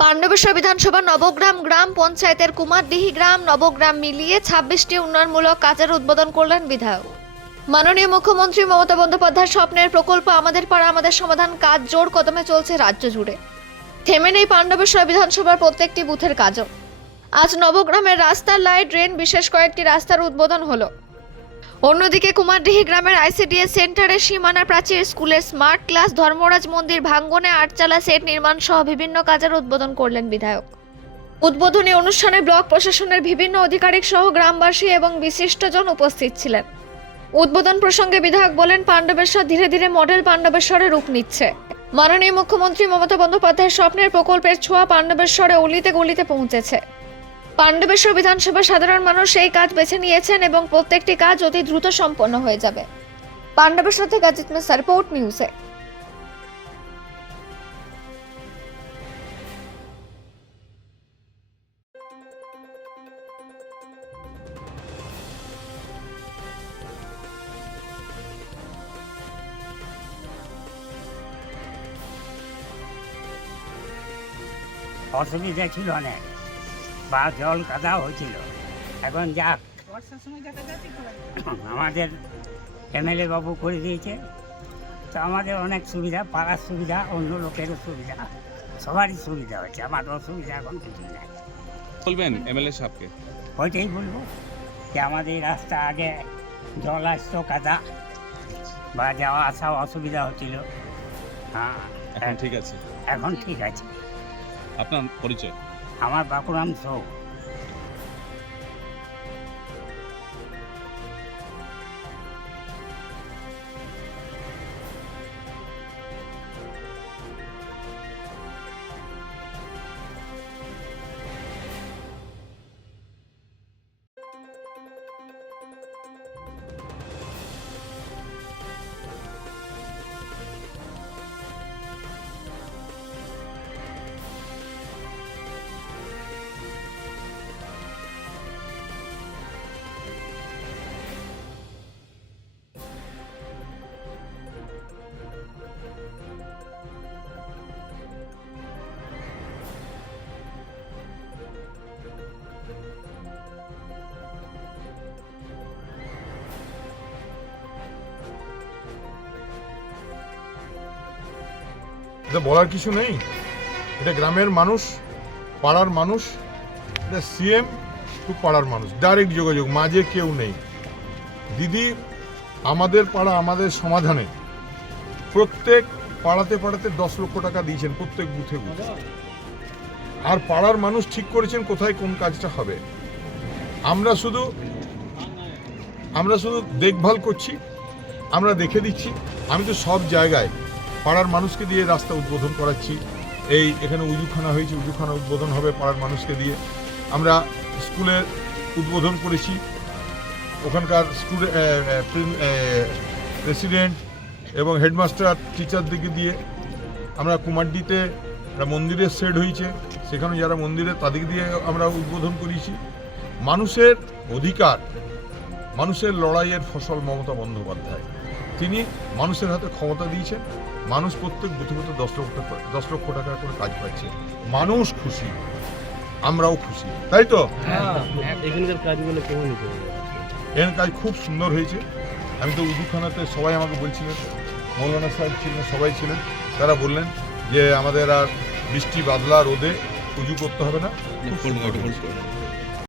পাণ্ডবেশ্বর বিধানসভা নবগ্রাম গ্রাম পঞ্চায়েতের কুমারদিহি গ্রাম নবগ্রাম মিলিয়ে 26টি উন্নয়নমূলক কাজের উদ্বোধন করলেন বিধায়ক। মাননীয় মুখ্যমন্ত্রী মমতা বন্দ্যোপাধ্যায়ের স্বপ্নের প্রকল্প আমাদের পাড়া আমাদের সমাধান কাজ জোর কদমে চলছে রাজ্য জুড়ে। থেমে নেই পাণ্ডবেশ্বর বিধানসভার প্রত্যেকটি বুথের কাজও। আজ নবগ্রামের রাস্তার লাইট ড্রেন বিশেষ কয়েকটি রাস্তার উদ্বোধন হলো। অন্যদিকে কুমারদিহি গ্রামের আইসিডিএস সেন্টারের সীমানা প্রাচীর, স্কুলের স্মার্ট ক্লাস, ধর্মরাজ মন্দির ভাঙ্গনে আটচালা সেট নির্মাণ সহ বিভিন্ন কাজের উদ্বোধন করলেন বিধায়ক। উদ্বোধনী অনুষ্ঠানে ব্লক প্রশাসনের বিভিন্ন আধিকারিক সহ গ্রামবাসী এবং বিশিষ্টজন উপস্থিত ছিলেন। উদ্বোধন প্রসঙ্গে বিধায়ক বলেন, পাণ্ডবেশ্বর ধীরে ধীরে মডেল পাণ্ডবেশ্বরে রূপ নিচ্ছে। মাননীয় মুখ্যমন্ত্রী মমতা বন্দ্যোপাধ্যায়ের স্বপ্নের প্রকল্পের ছোঁয়া পাণ্ডবেশ্বরে অলিতে গলিতে পৌঁছেছে। পাণ্ডবেশ্বর বিধানসভার সাধারণ মানুষ এই কাজ বেছে নিয়েছেন এবং প্রত্যেকটি কাজ অতি দ্রুত সম্পন্ন হয়ে যাবে। পাণ্ডবেশ্বর থেকে অজিত মিশ্রা, রিপোর্ট নিউজে। অসুবিধা ছিল অনেক, বা জল কাদা হয়েছিল। এখন যাক, আমাদের এমএলএ বাবু করে দিয়েছে, তো আমাদের অনেক সুবিধা, পাড়ার সুবিধা, অন্য লোকেরও সুবিধা, সবারই সুবিধা হচ্ছে। আমার অসুবিধা এখন কিছু নেই। বলবেন এমএলএ সাহেবকে? ওইটাই বলবো যে আমাদের রাস্তা আগে জল আসতো, কাদা বা যাওয়া আসা অসুবিধা হচ্ছিল। হ্যাঁ, এখন ঠিক আছে? এখন ঠিক আছে। আপনার পরিচয়? আমার বাঁকুড়াম সৌ। এটা বলার কিছু নেই। এটা গ্রামের মানুষ, পাড়ার মানুষ, এটা সিএম টু পাড়ার মানুষ, ডাইরেক্ট যোগাযোগ, মাঝে কেউ নেই। দিদি আমাদের পাড়া আমাদের সমাধানে প্রত্যেক পাড়াতে পাড়াতে 10 লক্ষ টাকা দিয়েছেন, প্রত্যেক বুথে বুথে। আর পাড়ার মানুষ ঠিক করেছেন কোথায় কোন কাজটা হবে। আমরা শুধু দেখভাল করছি, আমরা দেখে দিচ্ছি। আমি তো সব জায়গায় পাড়ার মানুষকে দিয়ে রাস্তা উদ্বোধন করাচ্ছি। এখানে উজুখানা হয়েছে, উজুখানা উদ্বোধন হবে পাড়ার মানুষকে দিয়ে। আমরা স্কুলের উদ্বোধন করেছি, ওখানকার স্কুল প্রেসিডেন্ট এবং হেডমাস্টার টিচারদেরকে দিয়ে। আমরা কুমারডিতে মন্দিরের শেড হয়েছে, সেখানে যারা মন্দিরে তাদের দিয়ে আমরা উদ্বোধন করেছি। মানুষের অধিকার, মানুষের লড়াইয়ের ফসল মমতা বন্দ্যোপাধ্যায়। তিনি মানুষের হাতে ক্ষমতা দিয়েছেন, মানুষ প্রত্যেক বুথে বুথে 10 লক্ষ টাকা করে কাজ পাচ্ছে। মানুষ খুশি, আমরাও খুশি, তাই তো? এখানকার কাজগুলো কেমন হয়েছে? এর কাজ খুব সুন্দর হয়েছে। আমি তো উজুখানাতে সবাই আমাকে বলছিলেন, মৌলানা সাহেব ছিলেন, সবাই ছিলেন, তারা বললেন যে আমাদের আর বৃষ্টি বাদলা রোদে উজু করতে হবে না। খুব সুন্দর হয়েছে।